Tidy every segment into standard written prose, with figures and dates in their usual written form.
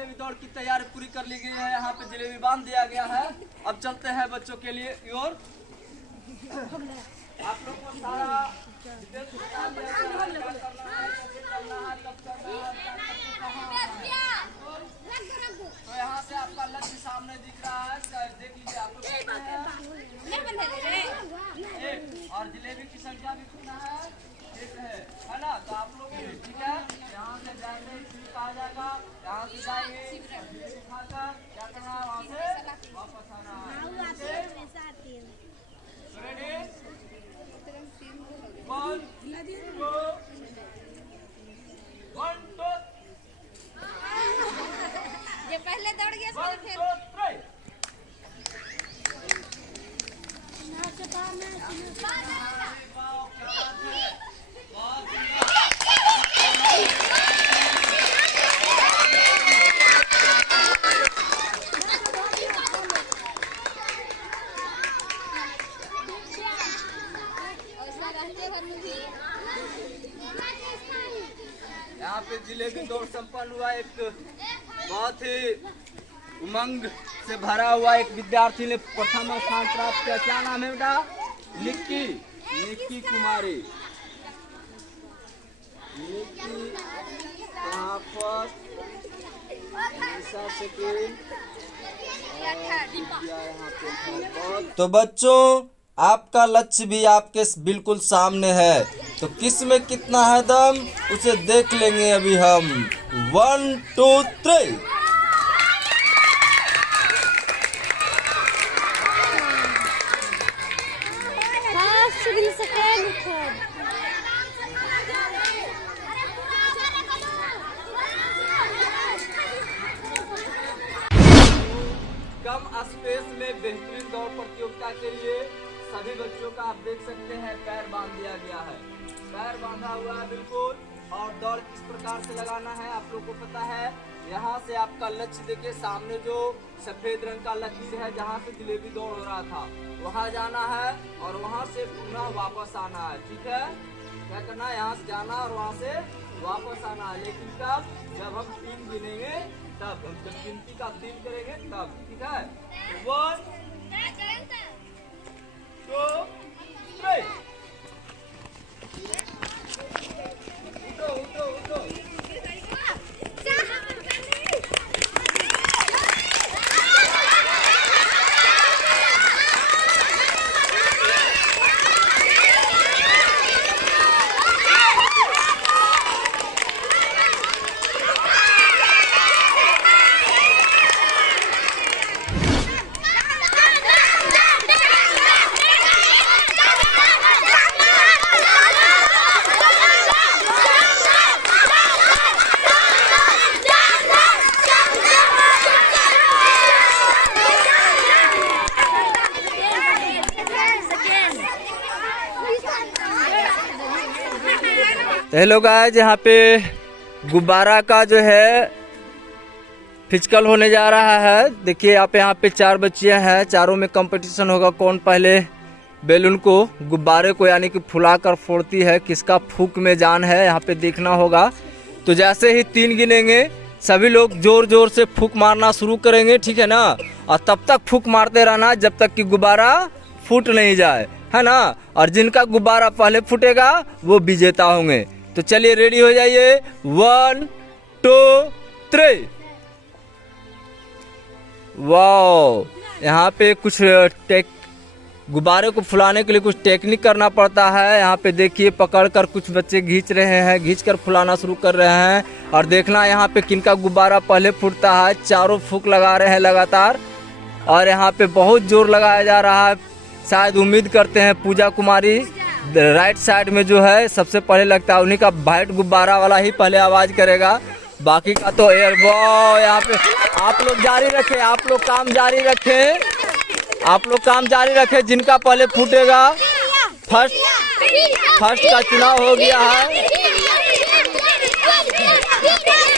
जिलेबी दौड़ की तैयारी पूरी कर ली गई है। यहाँ पे जिलेबी बांध दिया गया है। अब चलते हैं बच्चों के लिए और आप लोग को सारा डिटेल्स बता दिया गया है, क्या करना है, कैसे करना है, कब करना है, तो यहाँ से आपका लक्ष्य सामने दिख रहा है, देख लीजिए आप लोग। और जिलेबी की संख्या भी कितना है, एक है ना। तो आप लोग ठीक है, यहाँ से जाएंगे कहा जाएगा, यहाँ से जाएंगे खाकर क्या करना है, वहाँ से वापस आना है। रेडी 1 2 ये पहले दौड़ गया फिर 1 2 3 यहाँ पे जिलेबी दौड़ संपन्न हुआ। एक बहुत ही उमंग से भरा हुआ एक विद्यार्थी ने प्रथम स्थान प्राप्त किया। क्या नाम है बेटा? निक्की कुमारी। निक्की यहाँ फर्स्ट, तो बच्चों आपका लक्ष्य भी आपके बिल्कुल सामने है। तो किस में कितना है दम उसे देख लेंगे अभी हम। 1 2 3 कम स्पेस में बेहतरीन दौड़ प्रतियोगिता के लिए सभी बच्चों का आप देख सकते हैं पैर बांध दिया गया है। पैर बांधा हुआ है बिल्कुल। और दौड़ किस प्रकार से लगाना है आप लोग को पता है। यहाँ से आपका लक्ष्य देखिए, सामने जो सफेद रंग का लकीर है जहाँ से जिलेबी दौड़ हो रहा था वहाँ जाना है और वहाँ से पुनः वापस आना है। ठीक है, क्या करना है, यहाँ से जाना और वहाँ से वापस आना है। लेकिन कब? जब हम 3 गिनेंगे तब, जब गिनती का 3 करेंगे तब। ठीक है, 1 2 3 उठो। हेलो गाइस, यहाँ पे गुब्बारा का जो है फिजिकल होने जा रहा है। देखिए आप यहाँ पे 4 बच्चियाँ हैं, चारों में कंपटीशन होगा कौन पहले बैलून को, गुब्बारे को यानी कि फुलाकर फोड़ती है, किसका फूंक में जान है यहाँ पे देखना होगा। तो जैसे ही 3 गिनेंगे सभी लोग जोर जोर से फूंक मारना शुरू करेंगे, ठीक है ना। और तब तक फूंक मारते रहना जब तक कि गुब्बारा फूट नहीं जाए, है ना। और जिनका गुब्बारा पहले फूटेगा वो विजेता होंगे। तो चलिए रेडी हो जाइए। 1 2 3 वाओ, यहाँ पे कुछ गुब्बारे को फुलाने के लिए कुछ टेक्निक करना पड़ता है। यहाँ पे देखिए पकड़कर कुछ बच्चे खींच रहे हैं, खींचकर फुलाना शुरू कर रहे हैं। और देखना यहाँ पे किनका गुब्बारा पहले फूटता है। चारों फूंक लगा रहे हैं लगातार और यहाँ पे बहुत जोर लगाया जा रहा है। शायद उम्मीद करते हैं पूजा कुमारी राइट साइड में जो है सबसे पहले लगता है उन्हीं का वाइट गुब्बारा वाला ही पहले आवाज करेगा, बाकी का तो एयर बॉ। यहाँ पे आप लोग जारी रखें, आप लोग काम जारी रखें, आप लोग काम जारी रखें। जिनका पहले फूटेगा फर्स्ट का चुनाव हो गया है।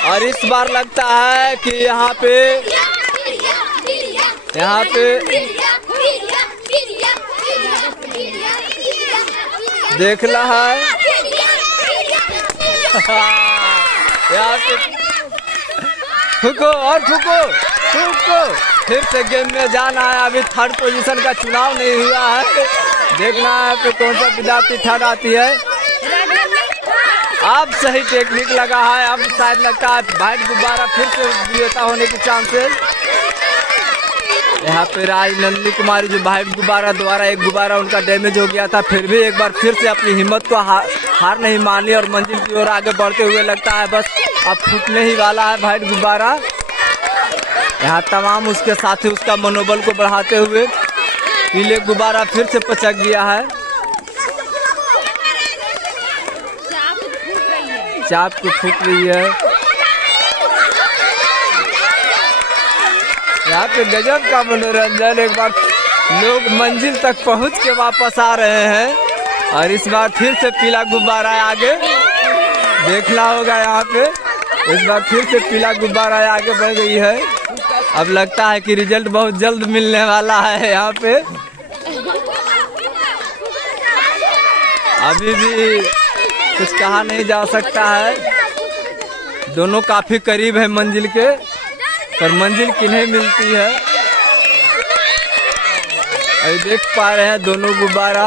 और इस बार लगता है कि यहाँ पे देख रहा है यहाँ पे फूको और फूको फूको। फिर से गेम में जाना है। अभी थर्ड पोजीशन का चुनाव नहीं हुआ है, देखना है फिर कौन सा विद्यार्थी थर्ड आती है। अब सही टेक्निक लगा है, अब शायद लगता है व्हाइट गुब्बारा फिर से विजेता होने के चांसेस। यहाँ पे राजनंदिनी कुमारी जो व्हाइट गुब्बारा द्वारा एक गुब्बारा उनका डैमेज हो गया था, फिर भी एक बार फिर से अपनी हिम्मत को हार नहीं मानी और मंजिल की ओर आगे बढ़ते हुए लगता है बस अब फूटने ही वाला है व्हाइट गुब्बारा। यहाँ तमाम उसके साथी उसका मनोबल को बढ़ाते हुए पीले गुब्बारा फिर से पचक गया है। चाप को फूक रही है। यहाँ पे गजब का मनोरंजन, एक बार लोग मंजिल तक पहुँच के वापस आ रहे हैं और इस बार फिर से पीला गुब्बारा आगे देखना होगा। यहाँ पे इस बार फिर से पीला गुब्बारा आगे बढ़ गई है। अब लगता है कि रिजल्ट बहुत जल्द मिलने वाला है। यहाँ पे अभी भी कुछ कहा नहीं जा सकता है, दोनों काफी करीब है मंजिल के, पर मंजिल किन्हें मिलती है अभी देख पा रहे हैं। दोनों गुब्बारा,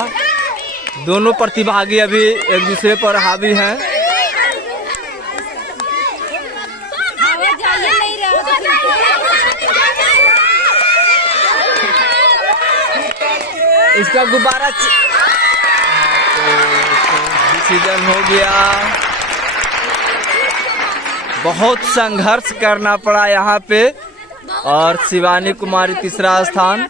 दोनों प्रतिभागी अभी एक दूसरे पर हावी हैं। इसका गुब्बारा डिसीजन हो गया। बहुत संघर्ष करना पड़ा यहाँ पे और शिवानी कुमारी तीसरा स्थान।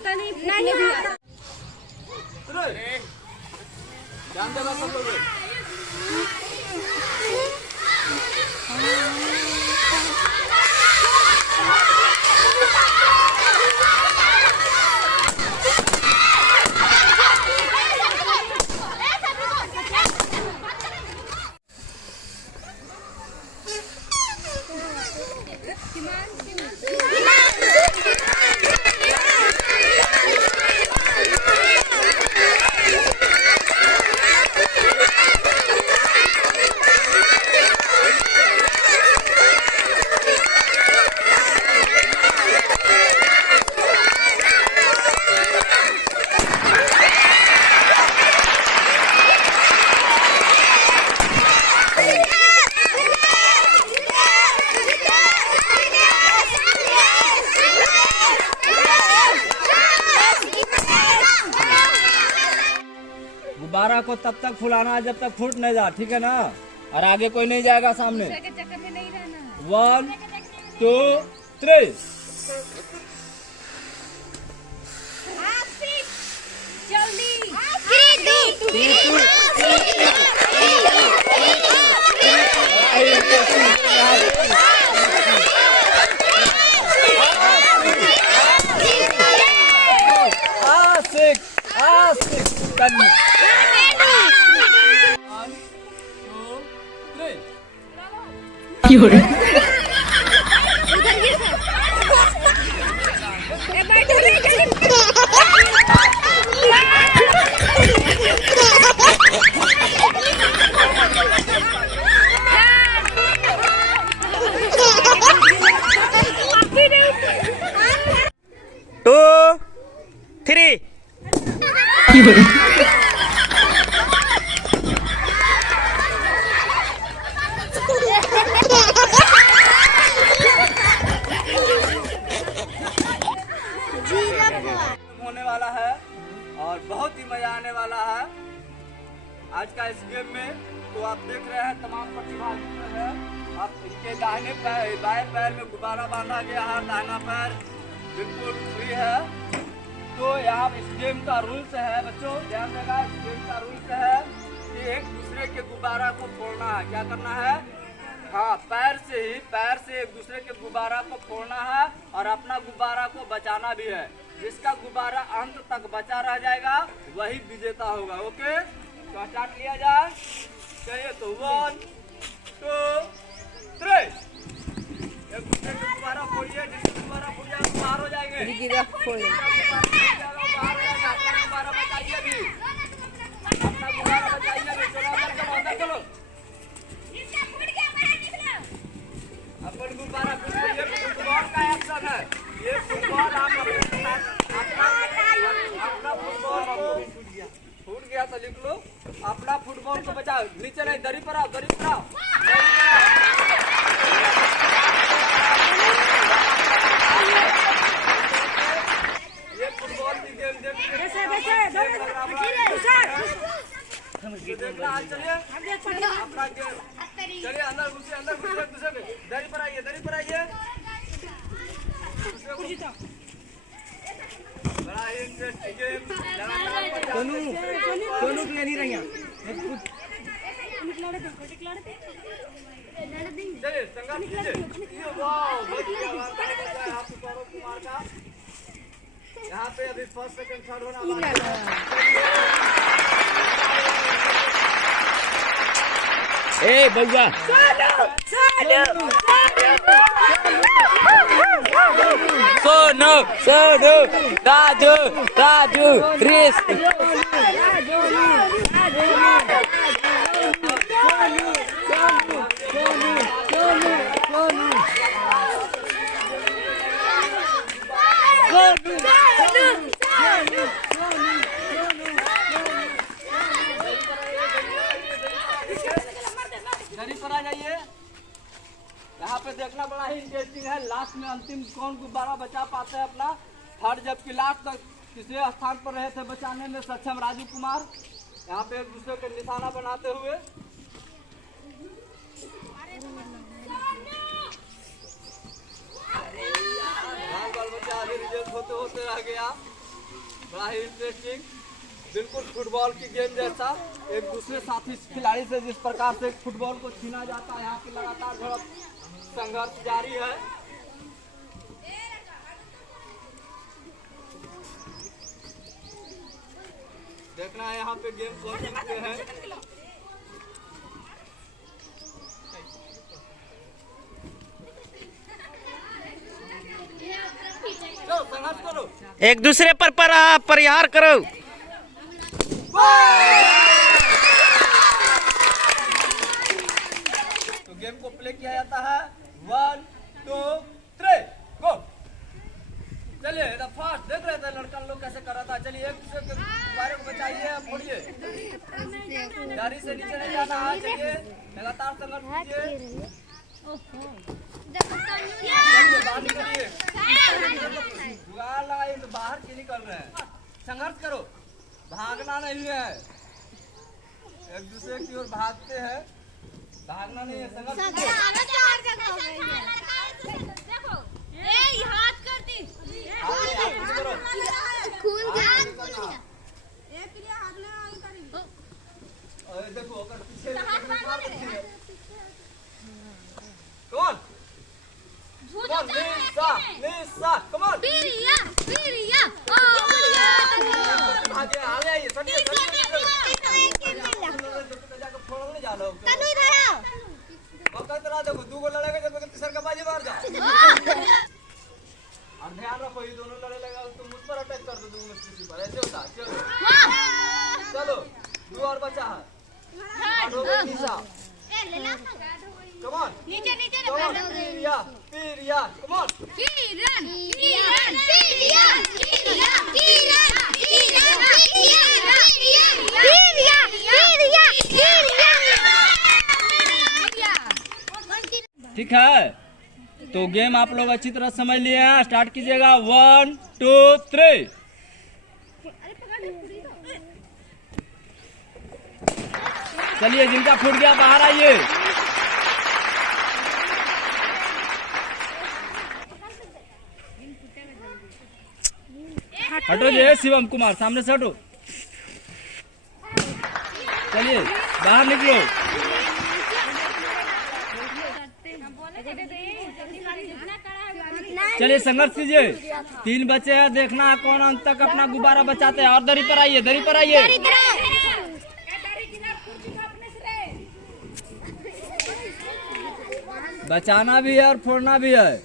गुब्बारा को तब तक फुलाना है जब तक फूट नहीं जा, ठीक है ना? और आगे कोई नहीं जाएगा सामने। 1 2 3 2 3 होने वाला है और बहुत ही मजा आने वाला है आज का इस गेम में। तो आप देख रहे हैं तमाम प्रतिभागी है। आप इनके दाहिने पैर बाएं पैर में गुब्बारा बांधा गया है, दाहिना पैर बिल्कुल फ्री है। तो यहाँ इस गेम का रूल्स है बच्चों, ध्यान देगा। इस गेम का रूल्स है कि एक दूसरे के गुब्बारा को फोड़ना है। क्या करना है? हाँ, पैर से एक दूसरे के गुब्बारा को फोड़ना है और अपना गुब्बारा को बचाना भी है। जिसका गुब्बारा अंत तक बचा रह जाएगा वही विजेता होगा। ओके, तो स्टार्ट लिया जाए। चलिए, तो 1 2 3 एक दूसरे के गुब्बारा फोड़िए। जिसका गुब्बारा फूट जाएगा बाहर हो जाएंगे। अपना गुब्बारा बचाइए भी, अपना गुब्बारा बचाइए भी। चलो अंदर चलो। अपन गुब्बारा बेटा नीचे नहीं, दरी पर आओ, दरी पर आओ। ये फुटबॉल की गेम देखना, चलिए अपना गेम, चलिए अंदर घुसिए, अंदर घुसिए, एक दूसरे पे दरी पर आइए, दरी पर आइए। बड़ा ही इंटरेस्टिंग गेम, दोनों के नहीं रही चलिए संघर्ष कीजिए। ये वाह, बहुत बढ़िया बात है आपके सौरभ कुमार का। यहाँ पे अभी फर्स्ट सेकंड थर्ड होना बाकी है। ए बउआ सोनू सोनू राजू राजू क्रिस दरी पर आ जाइए। यहाँ पे देखना बड़ा ही इंटरेस्टिंग है, लास्ट में अंतिम कौन गुब्बारा बचा पाते हैं अपना थर्ड, जबकि लास्ट तक तीसरे स्थान पर रहे थे बचाने में सक्षम राजू कुमार। यहाँ पे एक दूसरे को निशाना बनाते हुए बाल बच्चा आगे रिजल्ट होते होते रह गया। बड़ा ही इंटरेस्टिंग, बिल्कुल फुटबॉल की गेम जैसा। एक दूसरे साथी खिलाड़ी से जिस प्रकार से फुटबॉल को छीना जाता है, यहाँ पे लगातार झड़प संघर्ष जारी है। देखना है यहाँ पे गेम कौन जीतते हैं। चलो संघर्ष करो, एक दूसरे पर प्रहार करो। तो गेम को प्ले किया जाता है 1 2 3 गो। चलिए फास्ट देख रहे थे लड़का लोग कैसे कर रहा था। चलिए एक दूसरे के गुब्बारे को बचाइए, फोड़िए, गाड़ी से नीचे नहीं जाना है। चलिए लगातार संघर्ष कीजिए, चलिए बाहर निकलिए, जुगाड़ लगाइए तो बाहर क्यों निकल रहे हैं। संघर्ष करो, भागना नहीं है, एक दूसरे की ओर भागते हैं, भागना नहीं है, संघर्ष कीजिए। देखो पीछे कौन निशा निशा कमॉन आगे आगे आइए, सटिए जाकर फोड़ नहीं जानो और कई तरह देखो दो गो लड़ेगा जब तक तीसरा का बाजी मार जा। और ध्यान रखो ये दोनों लड़े लगा तो मुझ पर अटैक कर दो, दूंगा किसी पर, ऐसे होता है। चलो चलो दो और बचा है, निशा कमॉन नीचे नीचे पीरिया पीरिया कमॉन पीरन ठीक है। तो गेम आप लोग अच्छी तरह समझ लिए हैं, स्टार्ट कीजिएगा 1 2 3। चलिए जिनका फूट गया बाहर आइए। हटो जी, शिवम कुमार सामने से हटो। चलिए बाहर निकलो। चलिए संघर्ष कीजिए, 3 बचे हैं, देखना है कौन अंत तक अपना गुब्बारा बचाते हैं। और दरी पर आइए, दरी पर आइए। बचाना भी है और फोड़ना भी है।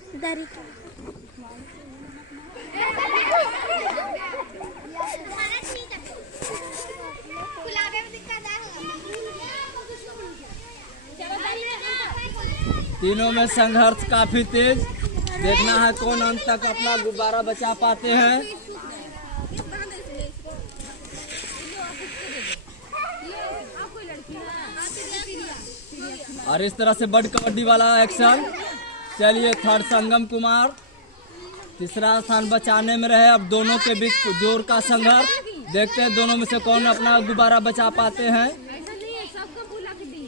तीनों में संघर्ष काफी तेज, देखना है कौन अंत तक अपना गुब्बारा बचा पाते हैं। और इस तरह से बड़ कबड्डी वाला एक्शन। चलिए थर्ड संगम कुमार तीसरा स्थान बचाने में रहे। अब दोनों के बीच जोर का संघर्ष, देखते हैं दोनों में से कौन अपना गुब्बारा बचा पाते हैं। ऐसा नहीं है, सबको बुला के दी।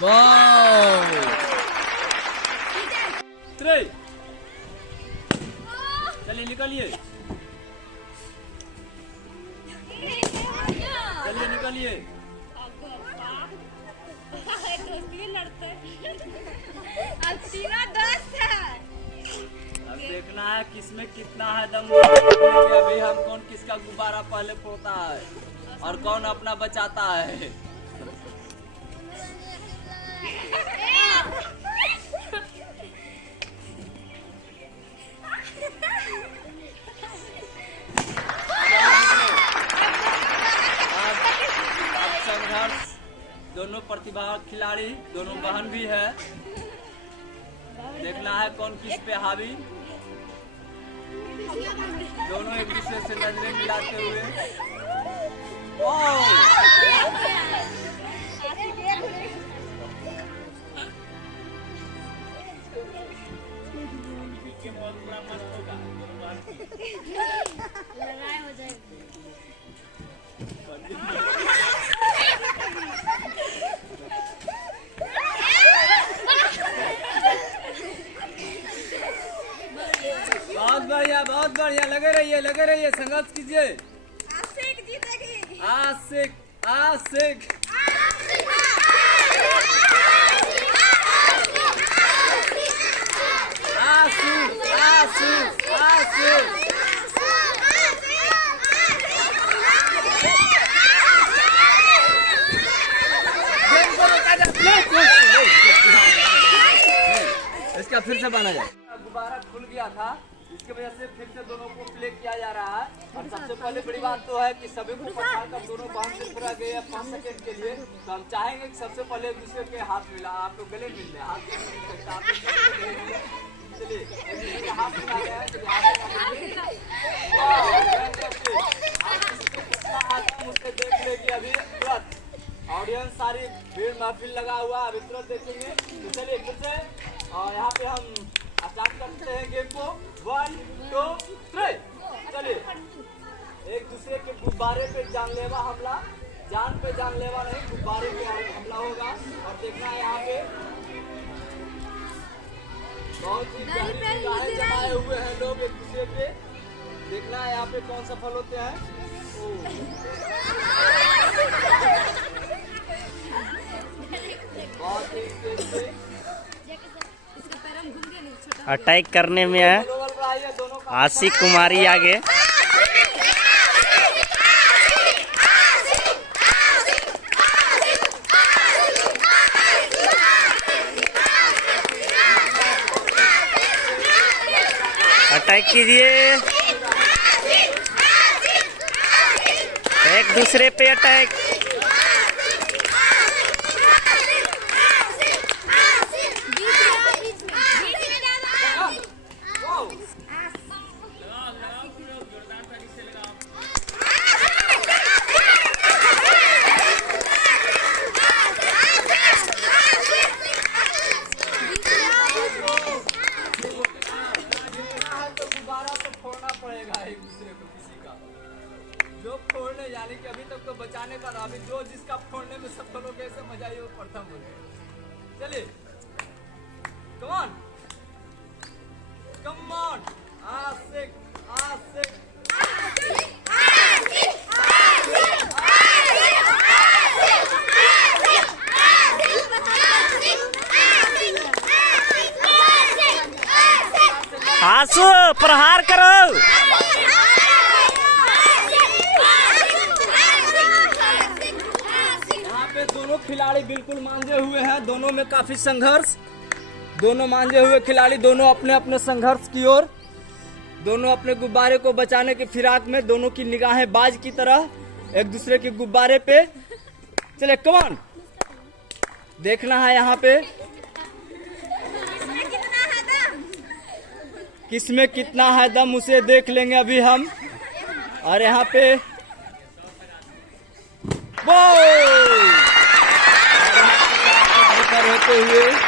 वाह 3 चलिए निकलिए, चलिए निकलिए। दोस्ती लड़ते अब तीनों दोस्त है। अब देखना है किसमें कितना है दम। अभी हम कौन किसका गुब्बारा पहले फोड़ता है और कौन अपना बचाता है। अब संघर्ष दोनों प्रतिभा खिलाड़ी, दोनों बहन भी है। देखना है कौन किस पे हावी। दोनों एक दूसरे से नजरें मिलाते हुए। लड़ाई हो जाएगी। बहुत बढ़िया लगे रहिए संघर्ष कीजिए। आशिक जीतेगी। आशिक आशिक आशिक आशिक आशिक। इसका फिर से बना जाए। गुब्बारा खुल गया था, इसके वजह से फिर से दोनों को प्ले किया जा रहा है। और सबसे पहले बड़ी बात तो है कि सभी को पछाड़ कर दोनों बहन से पूरा गए 5 सेकंड के लिए। तो हम चाहेंगे कि सबसे पहले एक दूसरे के हाथ मिला, आप लोग गले मिल जाए। हाथ नहीं मिल सकता, आप लोग चलिए एक दूसरे के हाथ मिला गया है। चलिए हाथ मुझसे देख लेगी अभी तुरंत। ऑडियंस सारी भीड़ महफिल लगा हुआ, अभी तुरंत देखेंगे। तो चलिए फिर से और यहाँ पे हम स्टार्ट करते हैं गेम को। 1 2 3 चलिए। एक दूसरे के गुब्बारे पे जानलेवा हमला, जान पे जानलेवा नहीं, गुब्बारे पे हमला होगा। और देखना है यहाँ पे बहुत ही गहरी निगाहें जमाए हुए हैं लोग एक दूसरे पे। देखना है यहाँ पे कौन सफल होते हैं। बहुत ही तेज से अटैक करने में है आशिक कुमारी आगे। अटैक कीजिए, एक दूसरे पे अटैक। जो फोड़ने यानी कि अभी तक तो बचाने का, अभी जो जिसका फोड़ने में सफल हो गए से मजा ही वो प्रथम हो गए। चलिए कम ऑन कम ऑन। आशिक आशिक आंसू प्रहार करो। दोनों खिलाड़ी बिल्कुल मांझे हुए हैं, दोनों में काफी संघर्ष। दोनों मांझे हुए खिलाड़ी, दोनों अपने अपने संघर्ष की ओर, दोनों अपने गुब्बारे को बचाने की फिराक में, दोनों की निगाहें बाज की तरह एक दूसरे के गुब्बारे पे। चले कम ऑन। देखना है यहाँ पे किसमें कितना है दम उसे देख लेंगे अभी हम। और यहाँ पे होते हुए